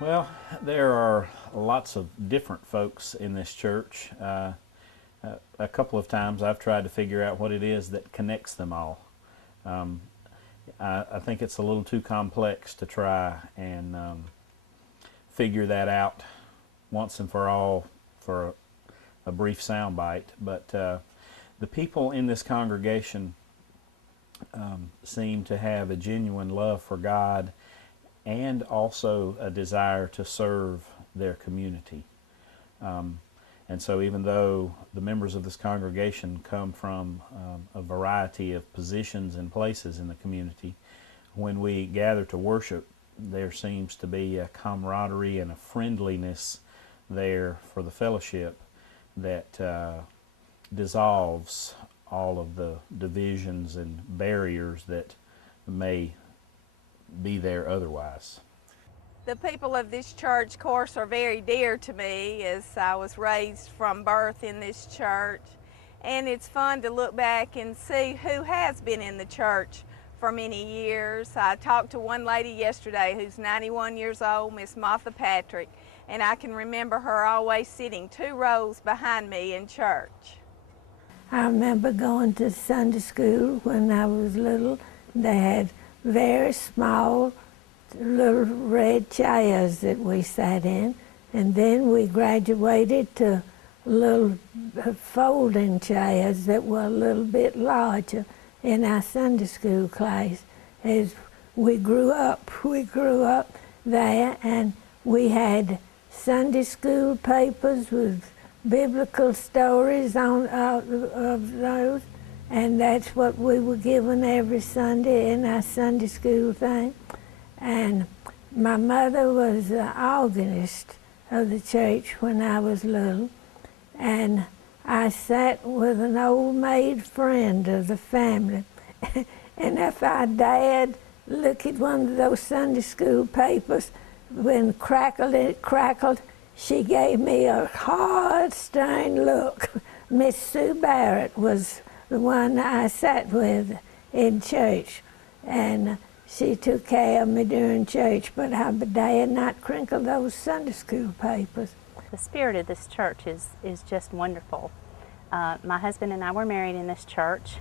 Well, there are lots of different folks in this church. A couple of times I've tried to figure out what it is that connects them all. Um, I think it's a little too complex to try and figure that out once and for all for a brief soundbite. But the people in this congregation seem to have a genuine love for God and also a desire to serve their community. And so even though the members of this congregation come from a variety of positions and places in the community, when we gather to worship, there seems to be a camaraderie and a friendliness there for the fellowship that dissolves all of the divisions and barriers that may be there otherwise. The people of this church, of course, are very dear to me as I was raised from birth in this church. And it's fun to look back and see who has been in the church for many years. I talked to one lady yesterday who's 91 years old, Miss Martha Patrick, and I can remember her always sitting 2 rows behind me in church. I remember going to Sunday school when I was little. They had very small little red chairs that we sat in, and then we graduated to little folding chairs that were a little bit larger in our Sunday school class. As we grew up there, and we had Sunday school papers with biblical stories on of those, and that's what we were given every Sunday in our Sunday school thing. And my mother was the organist of the church when I was little, and I sat with an old maid friend of the family. And if our dad looked at one of those Sunday school papers, when it crackled, she gave me a hard, stern look. Miss Sue Barrett was the one I sat with in church, and she took care of me during church, but I dared not crinkle those Sunday school papers. The spirit of this church is just wonderful. My husband and I were married in this church.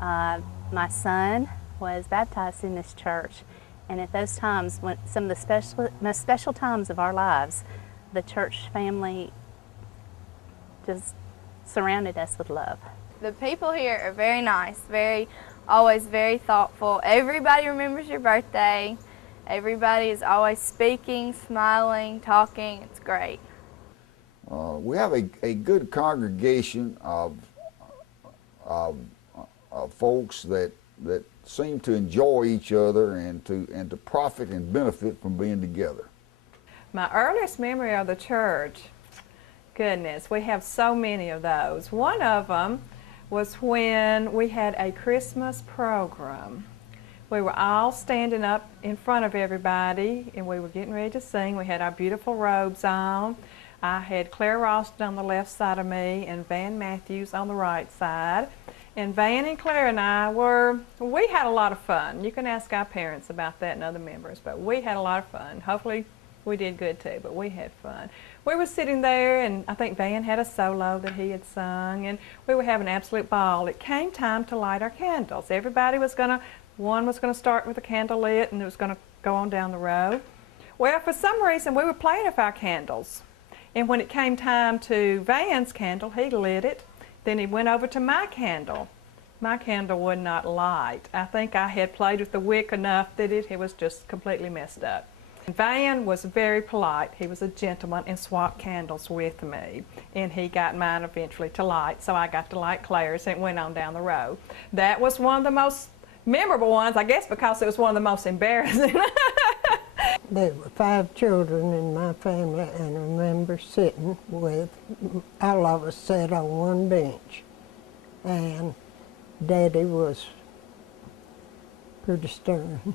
My son was baptized in this church, and at those times, when some of the most special times of our lives, the church family just surrounded us with love. The people here are very nice, always very thoughtful. Everybody remembers your birthday. Everybody is always speaking, smiling, talking. It's great. We have a good congregation of folks that seem to enjoy each other and to profit and benefit from being together. My earliest memory of the church, goodness, we have so many of those. One of them was when we had a Christmas program. We were all standing up in front of everybody, and we were getting ready to sing. We had our beautiful robes on. I had Claire Ralston on the left side of me and Van Matthews on the right side. And Van and Claire and I we had a lot of fun. You can ask our parents about that and other members, but we had a lot of fun. Hopefully we did good too, but we had fun. We were sitting there, and I think Van had a solo that he had sung, and we were having an absolute ball. It came time to light our candles. Everybody one was going to start with a candle lit, and it was going to go on down the row. Well, for some reason, we were playing with our candles. And when it came time to Van's candle, he lit it. Then he went over to my candle. My candle would not light. I think I had played with the wick enough that it was just completely messed up. Van was very polite. He was a gentleman and swapped candles with me. And he got mine eventually to light, so I got to light Claire's, and it went on down the row. That was one of the most memorable ones, I guess, because it was one of the most embarrassing. There were 5 children in my family, and I remember sitting with, all of us sat on one bench, and Daddy was pretty stern.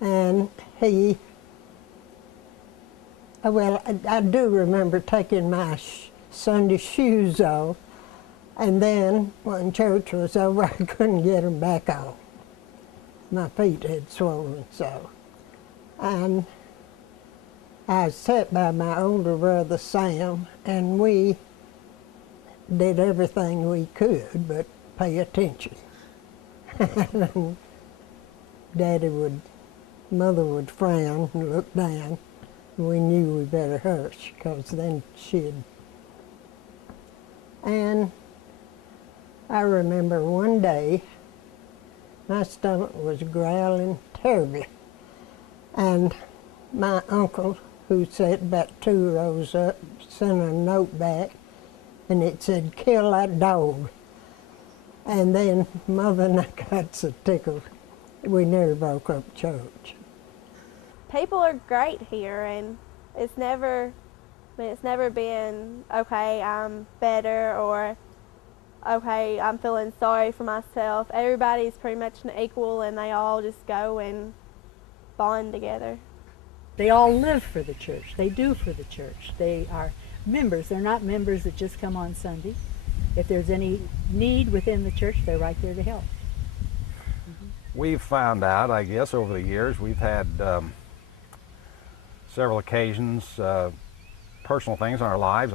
And I do remember taking my Sunday shoes off, and then when church was over, I couldn't get them back on. My feet had swollen so. And I sat by my older brother Sam, and we did everything we could but pay attention. Mother would frown and look down. We knew we better hush, because then she'd. And I remember one day, my stomach was growling terribly. And my uncle, who sat about 2 rows up, sent a note back, and it said, "Kill that dog." And then Mother and I got so tickled, we nearly broke up church. People are great here, and it's never been, okay, I'm better, or okay, I'm feeling sorry for myself. Everybody's pretty much an equal, and they all just go and bond together. They all live for the church. They do for the church. They are members. They're not members that just come on Sunday. If there's any need within the church, they're right there to help. We've found out, I guess, over the years, we've had several occasions, personal things in our lives.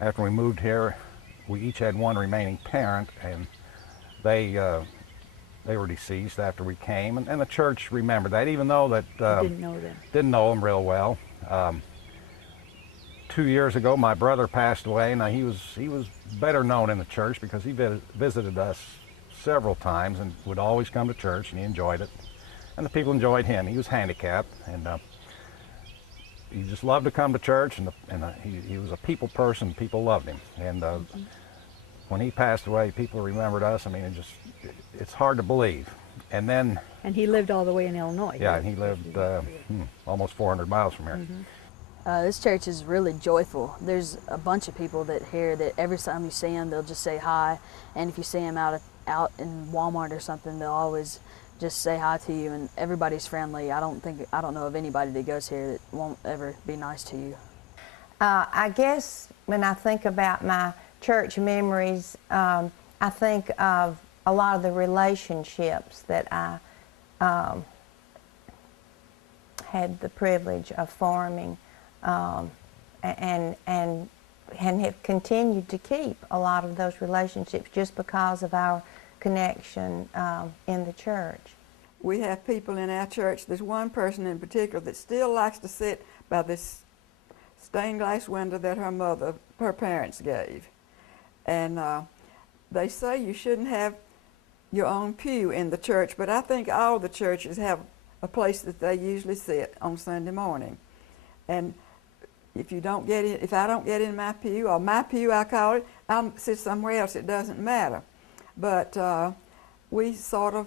After we moved here, we each had one remaining parent, and they were deceased after we came, and the church remembered that, even though that didn't know them real well. 2 years ago, my brother passed away, and he was better known in the church because he visited us several times and would always come to church, and he enjoyed it, and the people enjoyed him. He was handicapped, and he just loved to come to church, and he was a people person. People loved him, and when he passed away, people remembered us. I mean, it's hard to believe. And he lived all the way in Illinois. Yeah, and he lived almost 400 miles from here. Mm-hmm. This church is really joyful. There's a bunch of people that here that every time you see them, they'll just say hi. And if you see them out in Walmart or something, they'll always just say hi to you. And everybody's friendly. I don't know of anybody that goes here that won't ever be nice to you. I guess when I think about my church memories, I think of a lot of the relationships that I had the privilege of forming, and have continued to keep a lot of those relationships just because of our connection in the church. We have people in our church, there's one person in particular that still likes to sit by this stained glass window that her parents gave. And they say you shouldn't have your own pew in the church, but I think all the churches have a place that they usually sit on Sunday morning. And if I don't get in my pew, or my pew I call it, I'll sit somewhere else, it doesn't matter. But we sort of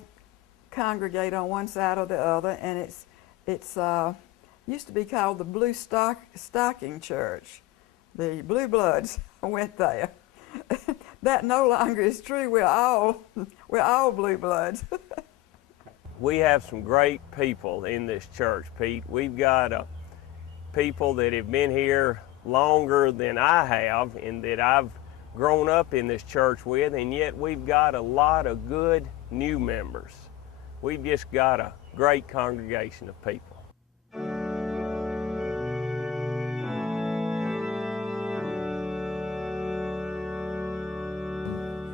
congregate on one side or the other, and it's used to be called the Blue Stocking Church. The Blue Bloods went there. That no longer is true. We're all Blue Bloods. We have some great people in this church, Pete. We've got people that have been here longer than I have and that I've grown up in this church with, and yet we've got a lot of good new members. We've just got a great congregation of people.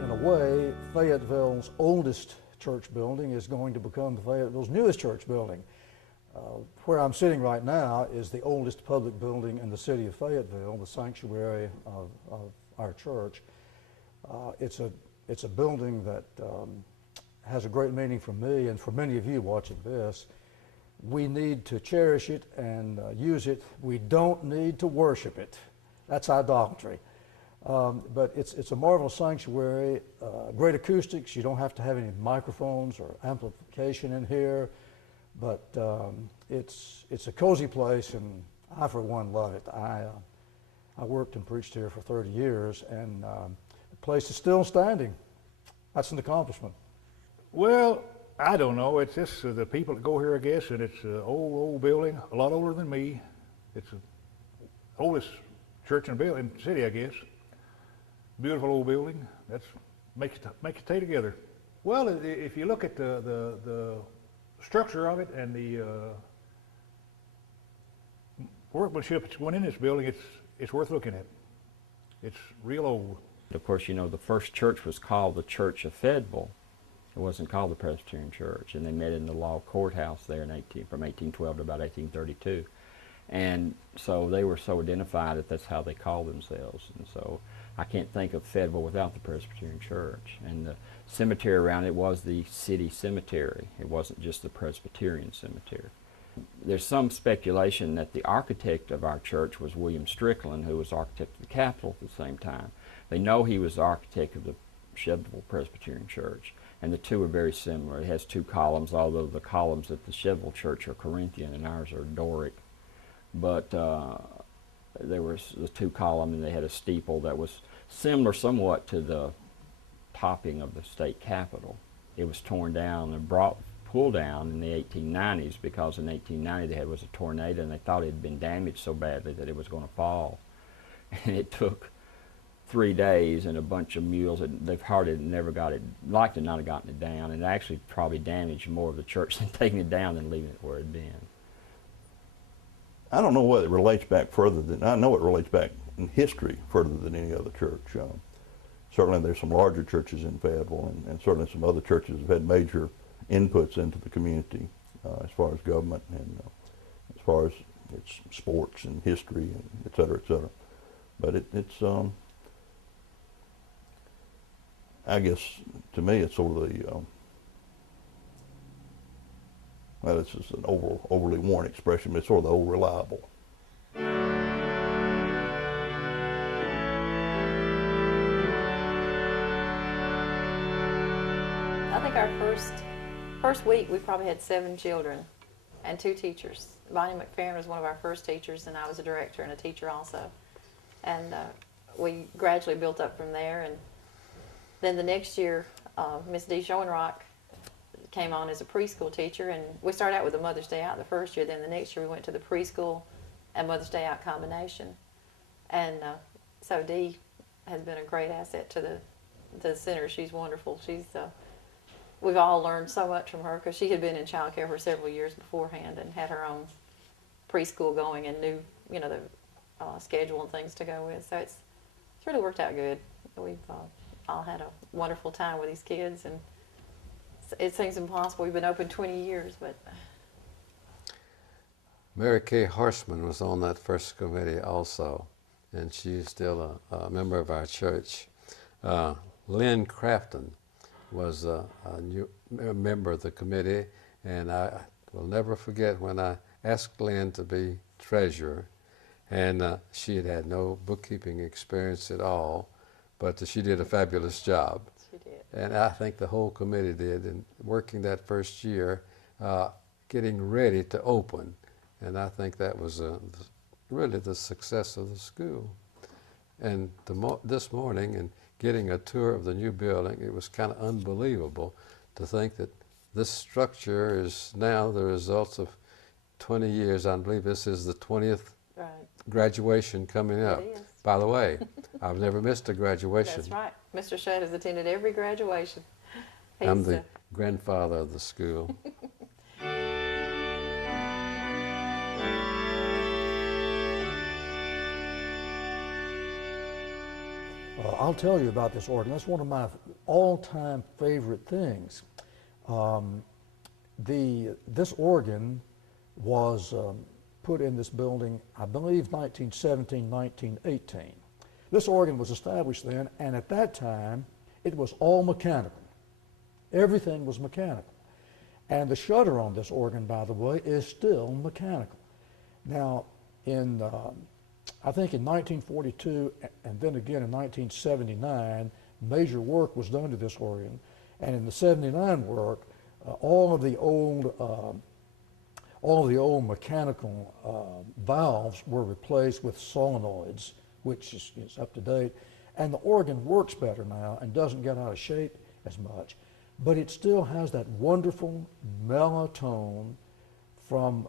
In a way, Fayetteville's oldest church building is going to become Fayetteville's newest church building. Where I'm sitting right now is the oldest public building in the city of Fayetteville, the sanctuary of our church. It's a building that has a great meaning for me and for many of you watching this. We need to cherish it and use it. We don't need to worship it. That's idolatry. But it's a marvelous sanctuary, great acoustics. You don't have to have any microphones or amplification in here, but it's a cozy place, and I, for one, love it. I worked and preached here for 30 years, and the place is still standing. That's an accomplishment. Well, I don't know. It's just the people that go here, I guess, and it's an old building, a lot older than me. It's the oldest church in the city, I guess. Beautiful old building. That's makes you stay together. Well, if you look at the structure of it and the workmanship that's going in this building, it's worth looking at. It's real old. Of course, you know, the first church was called the Church of Fayetteville. It wasn't called the Presbyterian Church, and they met in the law courthouse there from 1812 to about 1832. And so they were so identified that that's how they called themselves. And so I can't think of Fayetteville without the Presbyterian Church. And the cemetery around it was the city cemetery. It wasn't just the Presbyterian cemetery. There's some speculation that the architect of our church was William Strickland, who was architect of the Capitol at the same time. They know he was the architect of the Fayetteville Presbyterian Church, and the two are very similar. It has two columns, although the columns at the Fayetteville Church are Corinthian and ours are Doric. But there was the two column, and they had a steeple that was similar somewhat to the topping of the state capitol. It was torn down and pulled down in the 1890s because in 1890 there was a tornado and they thought it had been damaged so badly that it was going to fall. And it took 3 days and a bunch of mules, and they've hardly never got it, like to not have gotten it down, and it actually probably damaged more of the church than taking it down than leaving it where it had been. I don't know whether it relates back further than, I know it relates back in history further than any other church. Certainly there's some larger churches in Fayetteville, and certainly some other churches have had major inputs into the community as far as government and as far as its sports and history and et cetera, et cetera. But it's I guess to me it's sort of the well, it's just an overly worn expression, but it's sort of the old reliable. I think our first week we probably had 7 children and 2 teachers. Bonnie McFerrin was one of our first teachers, and I was a director and a teacher also. And we gradually built up from there. And then the next year, Miss Dee Schoenrock came on as a preschool teacher, and we started out with a Mother's Day Out the first year. Then the next year we went to the preschool and Mother's Day Out combination. And so Dee has been a great asset to the center. She's wonderful. We've all learned so much from her because she had been in child care for several years beforehand and had her own preschool going and knew, you know, the schedule and things to go with. So it's really worked out good. We've all had a wonderful time with these kids, and it seems impossible. We've been open 20 years, but. Mary Kay Horseman was on that first committee also, and she's still a member of our church. Lynn Crafton was a new member of the committee, and I will never forget when I asked Lynn to be treasurer, and she had no bookkeeping experience at all, but she did a fabulous job. She did. And I think the whole committee did, and working that first year, getting ready to open, and I think that was really the success of the school. And this morning, and getting a tour of the new building, it was kind of unbelievable to think that this structure is now the results of 20 years. I believe this is the 20th graduation coming up. It is. By the way, I've never missed a graduation. That's right. Mr. Shedd has attended every graduation. I'm the grandfather of the school. I'll tell you about this organ. That's one of my all-time favorite things. This organ was put in this building, I believe, 1917, 1918. This organ was established then, and at that time, it was all mechanical. Everything was mechanical. And the shutter on this organ, by the way, is still mechanical. Now, I think in 1942 and then again in 1979, major work was done to this organ. And in the 79 work, all of the old mechanical valves were replaced with solenoids, which is up to date. And the organ works better now and doesn't get out of shape as much. But it still has that wonderful mellow tone from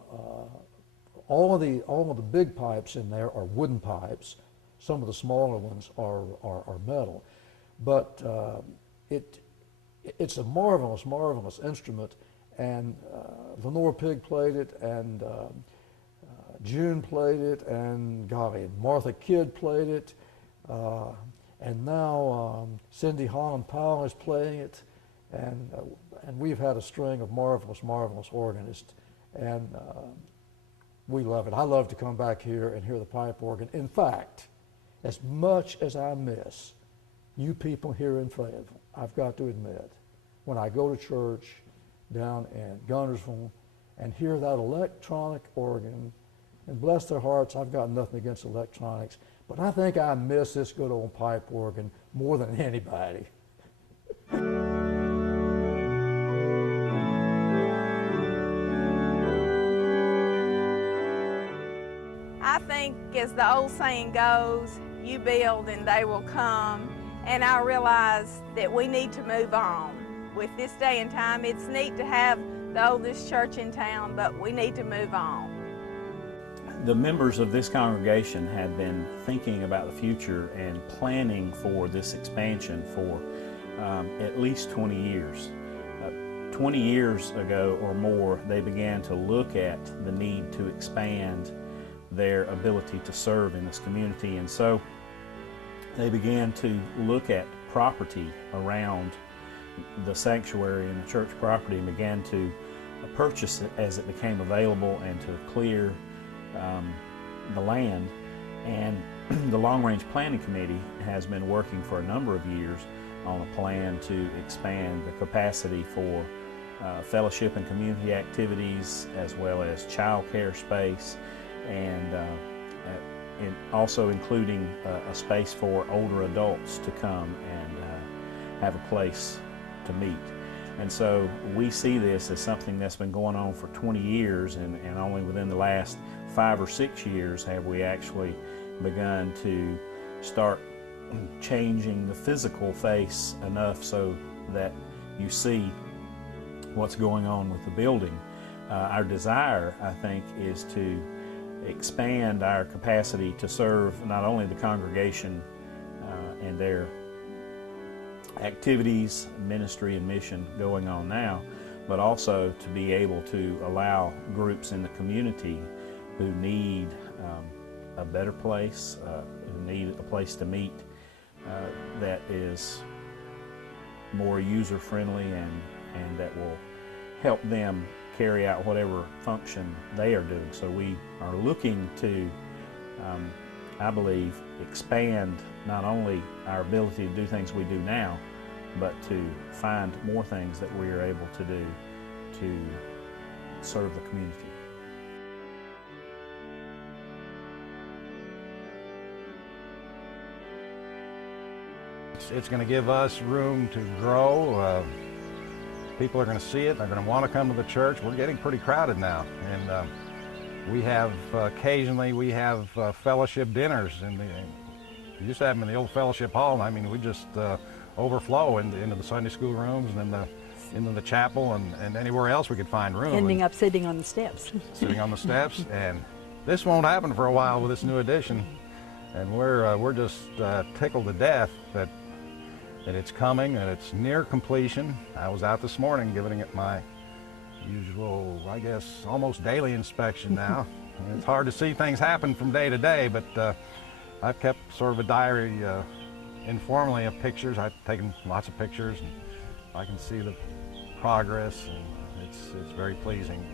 all of the big pipes in there are wooden pipes. Some of the smaller ones are metal. But it's a marvelous, marvelous instrument. And Lenore Pigg played it, and June played it, and golly, Martha Kidd played it, and now Cindy Holland Powell is playing it, and we've had a string of marvelous, marvelous organists, and we love it. I love to come back here and hear the pipe organ. In fact, as much as I miss you people here in Fayetteville, I've got to admit, when I go to church down in Guntersville and hear that electronic organ, and bless their hearts, I've got nothing against electronics, but I think I miss this good old pipe organ more than anybody. I think, as the old saying goes, you build and they will come, and I realize that we need to move on. With this day and time, it's neat to have the oldest church in town, but we need to move on. The members of this congregation have been thinking about the future and planning for this expansion for at least 20 years. 20 years ago or more, they began to look at the need to expand their ability to serve in this community, and so they began to look at property around the sanctuary and the church property and began to purchase it as it became available and to clear the land. And the Long Range Planning Committee has been working for a number of years on a plan to expand the capacity for fellowship and community activities, as well as child care space, and also including a space for older adults to come and have a place to meet. And so we see this as something that's been going on for 20 years, and only within the last 5 or 6 years have we actually begun to start changing the physical face enough so that you see what's going on with the building. Our desire, I think, is to expand our capacity to serve not only the congregation and their activities, ministry, and mission going on now, but also to be able to allow groups in the community who need a better place, who need a place to meet that is more user-friendly and that will help them carry out whatever function they are doing. So we are looking to, I believe, expand not only our ability to do things we do now, but to find more things that we are able to do to serve the community. It's going to give us room to grow. People are going to see it. They're going to want to come to the church. We're getting pretty crowded now, and we have occasionally we have fellowship dinners, and we used to have them in the old fellowship hall. I mean, we just overflow into the Sunday school rooms and then into the chapel and anywhere else we could find room. Ending up sitting on the steps. Sitting on the steps, and this won't happen for a while with this new addition, and we're just tickled to death that it's coming and it's near completion. I was out this morning giving it my usual, I guess, almost daily inspection now. It's hard to see things happen from day to day, but I've kept sort of a diary informally of pictures. I've taken lots of pictures, and I can see the progress, and it's very pleasing.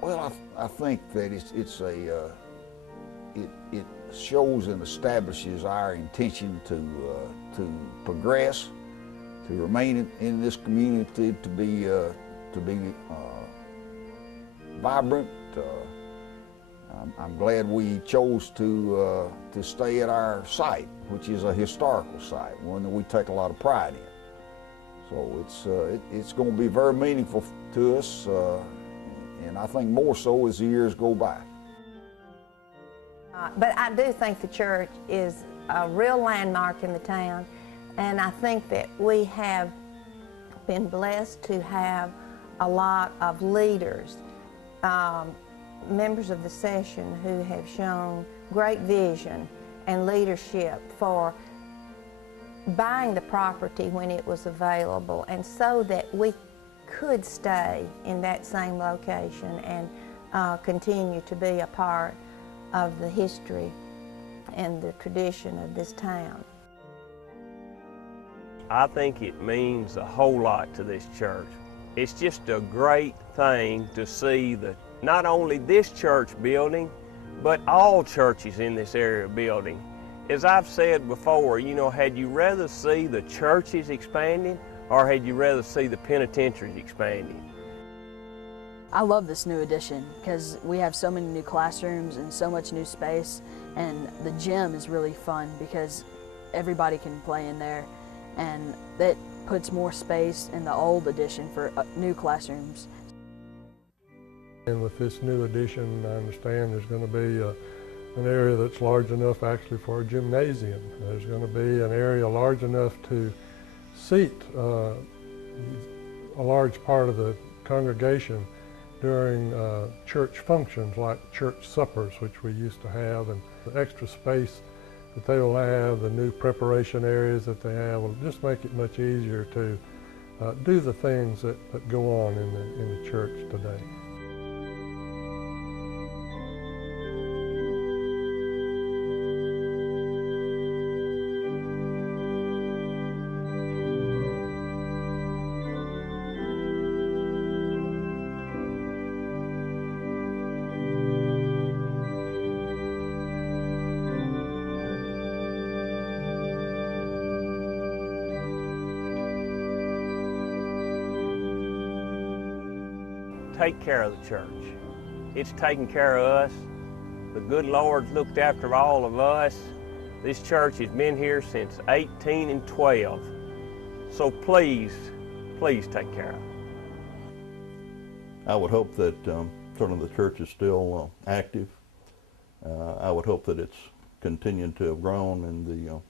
Well, I think that it shows and establishes our intention to progress, to remain in this community, to be vibrant. I'm glad we chose to stay at our site, which is a historical site, one that we take a lot of pride in. So it's going to be very meaningful to us, and I think more so as the years go by. But I do think the church is a real landmark in the town, and I think that we have been blessed to have a lot of leaders, members of the session who have shown great vision and leadership for buying the property when it was available, and so that we could stay in that same location and continue to be a part of the history and the tradition of this town. I think it means a whole lot to this church. It's just a great thing to see not only this church building, but all churches in this area building. As I've said before, you know, had you rather see the churches expanding or had you rather see the penitentiaries expanding? I love this new addition because we have so many new classrooms and so much new space, and the gym is really fun because everybody can play in there, and that puts more space in the old addition for new classrooms. And with this new addition, I understand there's going to be an area that's large enough actually for a gymnasium. There's going to be an area large enough to seat a large part of the congregation during church functions like church suppers, which we used to have, and the extra space that they will have, the new preparation areas that they have, will just make it much easier to do the things that go on in the church today. Take care of the church. It's taking care of us. The good Lord's looked after all of us. This church has been here since 1812. So please, please take care of it. I would hope that certainly the church is still active. I would hope that it's continued to have grown in the,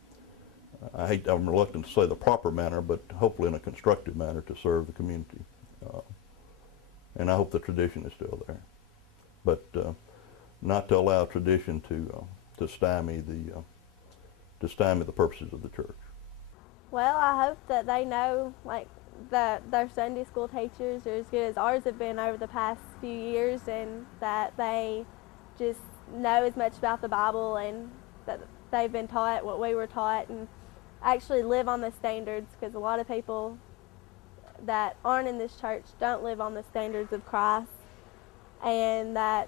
I'm reluctant to say the proper manner, but hopefully in a constructive manner to serve the community. And I hope the tradition is still there, but not to allow tradition to stymie the purposes of the church. Well, I hope that they know, like, that their Sunday school teachers are as good as ours have been over the past few years, and that they just know as much about the Bible and that they've been taught what we were taught, and actually live on the standards, because a lot of people that aren't in this church don't live on the standards of Christ. And that,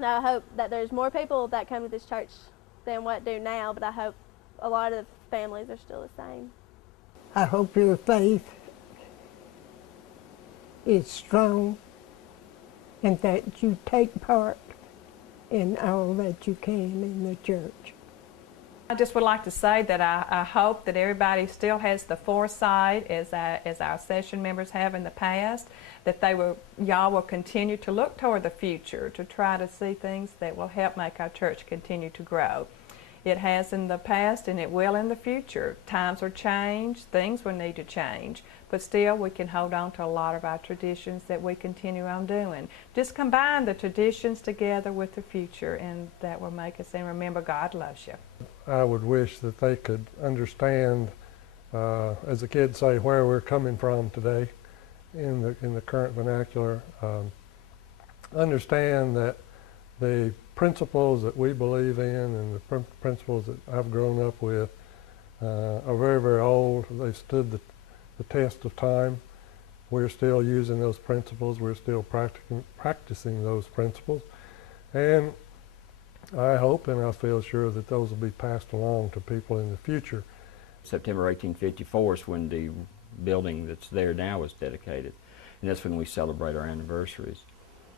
I hope that there's more people that come to this church than what do now, but I hope a lot of families are still the same. I hope your faith is strong and that you take part in all that you can in the church. I just would like to say that I hope that everybody still has the foresight, as our session members have in the past, that y'all will continue to look toward the future to try to see things that will help make our church continue to grow. It has in the past and it will in the future. Times will change, things will need to change, but still we can hold on to a lot of our traditions that we continue on doing. Just combine the traditions together with the future, and that will make us, and remember, God loves you. I would wish that they could understand, as the kids say, where we're coming from today in the current vernacular. Understand that the principles that we believe in and the principles that I've grown up with are very, very old. They've stood the test of time. We're still using those principles. We're still practicing those principles. And I hope and I feel sure that those will be passed along to people in the future. September 1854 is when the building that's there now was dedicated, and that's when we celebrate our anniversaries.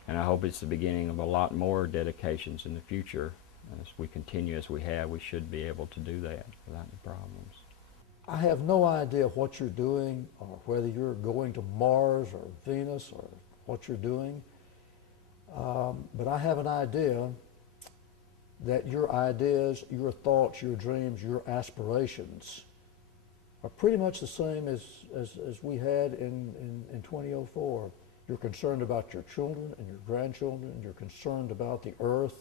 And I hope it's the beginning of a lot more dedications in the future. As we continue as we have, we should be able to do that without any problems. I have no idea what you're doing or whether you're going to Mars or Venus or what you're doing, but I have an idea that your ideas, your thoughts, your dreams, your aspirations are pretty much the same as we had in 2004. You're concerned about your children and your grandchildren. You're concerned about the earth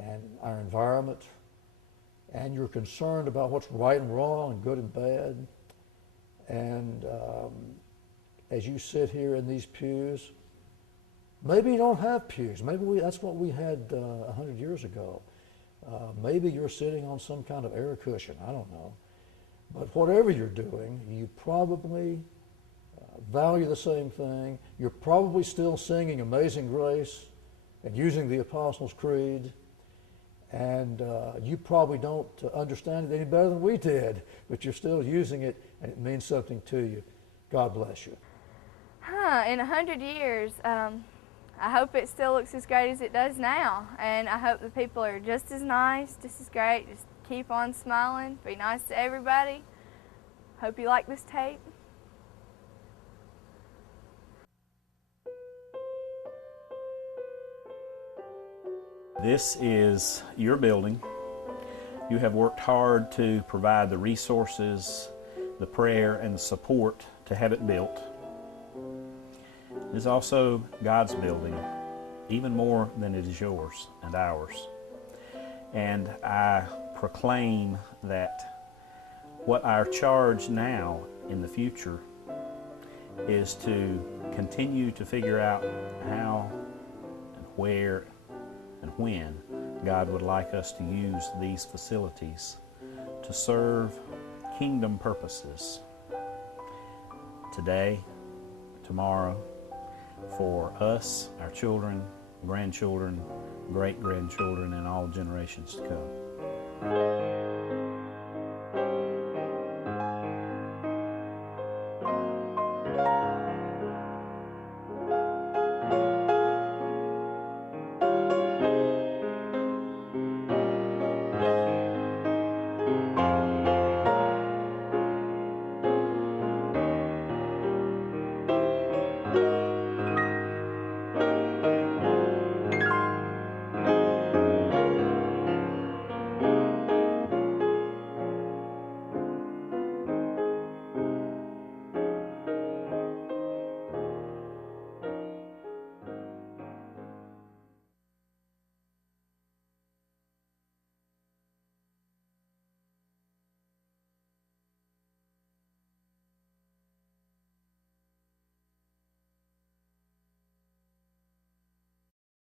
and our environment. And you're concerned about what's right and wrong and good and bad. And as you sit here in these pews, Maybe you don't have pews. Maybe that's what we had 100 years ago. Maybe you're sitting on some kind of air cushion. I don't know. But whatever you're doing, you probably value the same thing. You're probably still singing Amazing Grace and using the Apostles' Creed. And you probably don't understand it any better than we did, but you're still using it, and it means something to you. God bless you. In 100 years, I hope it still looks as great as it does now, and I hope the people are just as nice, just as great. Just keep on smiling, be nice to everybody. Hope you like this tape. This is your building. You have worked hard to provide the resources, the prayer, and the support to have it built. It is also God's building, even more than it is yours and ours. And I proclaim that what our charge now in the future is to continue to figure out how and where and when God would like us to use these facilities to serve kingdom purposes today, tomorrow, for us, our children, grandchildren, great-grandchildren, and all generations to come.